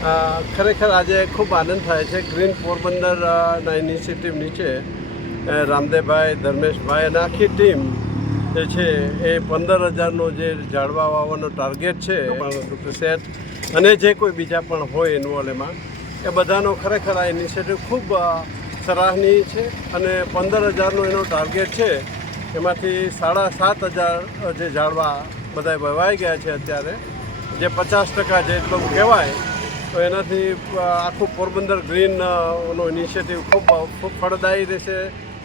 ખરેખર આજે ખૂબ આનંદ થાય છે. ગ્રીન પોરબંદરના ઇનિશિયેટિવ નીચે રામદેવભાઈ, ધર્મેશભાઈ અને આખી ટીમ જે છે એ પંદર હજારનો જે ઝાડવા વાવવાનો ટાર્ગેટ છે સેટ અને જે કોઈ બીજા પણ હોય ઇન્વોલ્વ એમાં એ બધાનો ખરેખર આ ઇનિશિયેટિવ ખૂબ સરાહનીય છે. અને પંદર હજારનો એનો ટાર્ગેટ છે, એમાંથી સાડા સાત હજાર જે ઝાડવા બધા વવાઈ ગયા છે અત્યારે, જે પચાસ ટકા જેટલું કહેવાય તો એનાથી આખું પોરબંદર ગ્રીન અ, ઇનિશિયેટિવ ખૂબ ખૂબ ફળદાયી રહેશે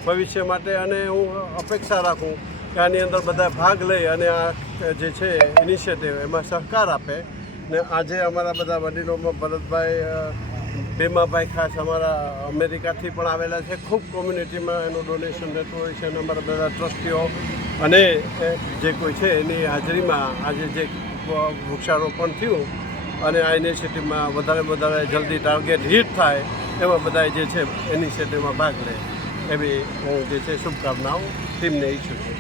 ભવિષ્ય માટે. અને હું અપેક્ષા રાખું કે આની અંદર બધા ભાગ લઈ અને આ જે છે ઇનિશિયેટિવ એમાં સહકાર આપે. ને આજે અમારા બધા વડીલોમાં ભરતભાઈ ભીમાભાઈ ખાસ અમારા અમેરિકાથી પણ આવેલા છે. ખૂબ કોમ્યુનિટીમાં એનું ડોનેશન રહેતું હોય છે અને અમારા બધા ટ્રસ્ટીઓ અને જે કોઈ છે એની હાજરીમાં આજે જે વૃક્ષારોપણ થયું અને આ ઇનિશિયેટિવમાં વધારે વધારે જલ્દી ટાર્ગેટ હિટ થાય એમાં બધા જે છે ઇનિશિયેટિવમાં ભાગ લે. એવી હું જે છે, શુભકામનાઓ ટીમને ઈચ્છું છું.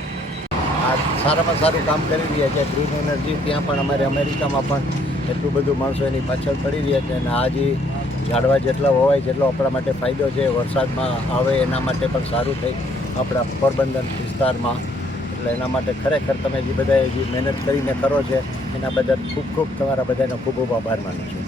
આ સારામાં સારું કામ કરી રહ્યા છે. ગ્રીન એનર્જી ત્યાં પણ અમારે અમેરિકામાં પણ એટલું બધું માણસો એની પાછળ પડી રહ્યા છે અને આ જે ઝાડવા જેટલા હોવાય જેટલો આપણા માટે ફાયદો છે, વરસાદમાં આવે એના માટે પણ સારું થઈ. આપણા પોરબંદર વિસ્તારમાં, એટલે એના માટે ખરેખર તમે જે બધાએ જે મહેનત કરીને કરો છે એના બદલ ખૂબ ખૂબ તમારા બધાનો ખૂબ ખૂબ આભાર માનું છું.